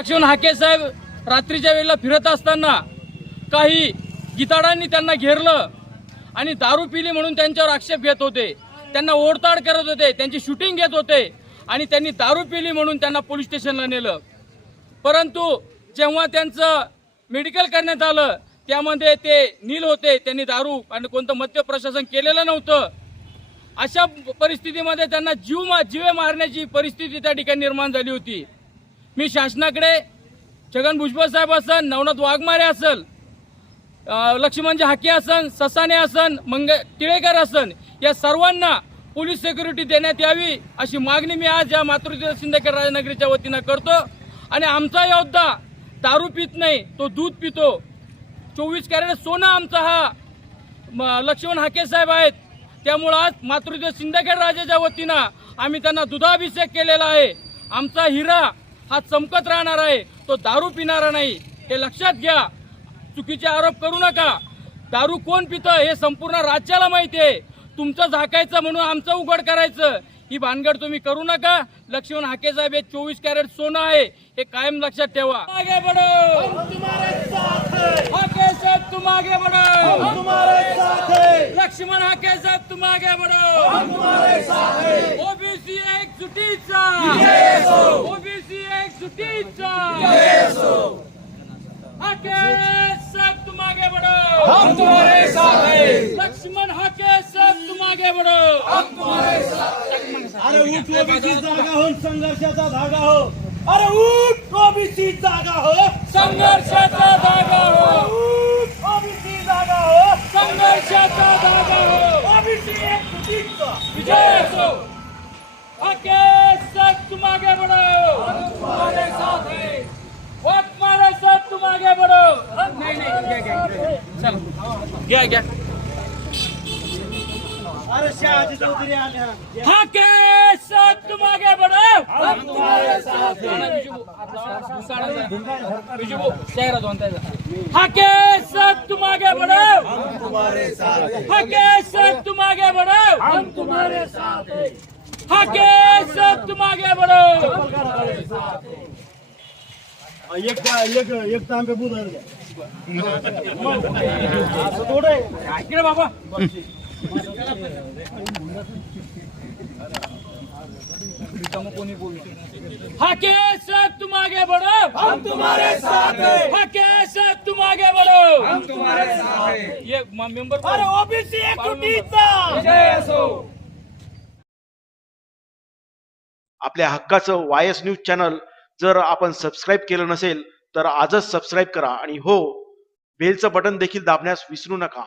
लक्ष्मण हाके साहेब रात्रीच्या वेळेला फिरत असताना काही गिताडांनी त्यांना घेरलं आणि दारू पिली म्हणून त्यांच्यावर आक्षेप घेत होते. त्यांना ओढताड करत होते त्यांची शूटिंग घेत होते आणि त्यांनी दारू पिली म्हणून त्यांना पोलीस स्टेशनला नेलं. परंतु जेव्हा त्यांचं मेडिकल करण्यात आलं त्यामध्ये ते नील होते त्यांनी दारू आणि कोणतं मद्य प्रशासन केलेलं नव्हतं. अशा परिस्थितीमध्ये त्यांना जीव मा जीवे मारण्याची परिस्थिती त्या ठिकाणी निर्माण झाली होती. मी शासनाकडे छगन भुजबळ साहेब असन नवनाथ वाघमारे असल लक्ष्मणजी हाके असन ससाने असन मंग टिळेकर असन या सर्वांना पोलीस सिक्युरिटी देण्यात यावी अशी मागणी मी आज या मातृत्व सिंदखेड राजनगरीच्या वतीनं करतो. आणि आमचा योद्धा दारू पित नाही तो दूध पितो. चोवीस कॅरेट सोनं आमचा हा म- लक्ष्मण हाके साहेब आहेत. त्यामुळं आज मातृत्व सिंदखेड राजाच्या वतीनं आम्ही त्यांना दुधाभिषेक केलेला आहे. आमचा हिरा हा चमकत राहणार आहे तो दारू पिणारा नाही. हे लक्षात घ्या. चुकीचे आरोप करू नका. दारू कोण पितं हे संपूर्ण राज्याला माहिती आहे. तुमचं झाकायचं म्हणून आमचं उघड करायचं. ही भानगड तुम्ही करू नका. लक्ष्मण हाके साहेब हे चोवीस कॅरेट सोनं आहे. हे कायम लक्षात ठेवा. आगे बढो. हाके साहेब तुम आगे बढो. लक्ष्मण हाके साहेब तुम आगे बढो. ओबीसी एक सुटीचा सुटीचा हाके साहेब तुम आगे बढ़ो हम तुम्हारे साथ हैं. लक्ष्मण हाके साहेब तुम आगे बढ़ो हम तुम्हारे साथ अरे उठ ओबीसी जागा हो संघर्षाचा धागा हो. अरे उठ ओबीसी जागा हो. संघर्षाचा धागा हो उठ ओबीसी जागा हो संघर्षाचा धागा हो ओबीसी एक सुटीचा विजय असो हाके साहेब तुम आगे बढ़ो हम तुम्हारे साथ हैं वाघमारे साहेब तुम आगे बढ़ो नहीं नहीं घ्या घ्या चल घ्या घ्या अरे हा. हाके साथ तुम आगे बढ़ो हम तुम्हारे साथ हाके साथ तुम आगे बढ़ो हम तुम्हारे साथ हाके साथ तुम आगे बढ़ो हम तुम्हारे साथ हाके साथ तुम आगे बढ़ो एक एक एक पे बुध असं बाबा तुम आगे बढ़ो हम तुम्हारे साथ हैं. तुम आगे बढ़ो हम तुम्हारे साथ हैं. ये मेंबर अरे ओबीसी एक सुटीचा आपल्या हक्काचं वाय एस न्यूज चॅनल जर आपण सबस्क्राईब केलं नसेल तर आजच सबस्क्राईब करा आणि हो बेलचं बटन देखील दाबण्यास विसरू नका.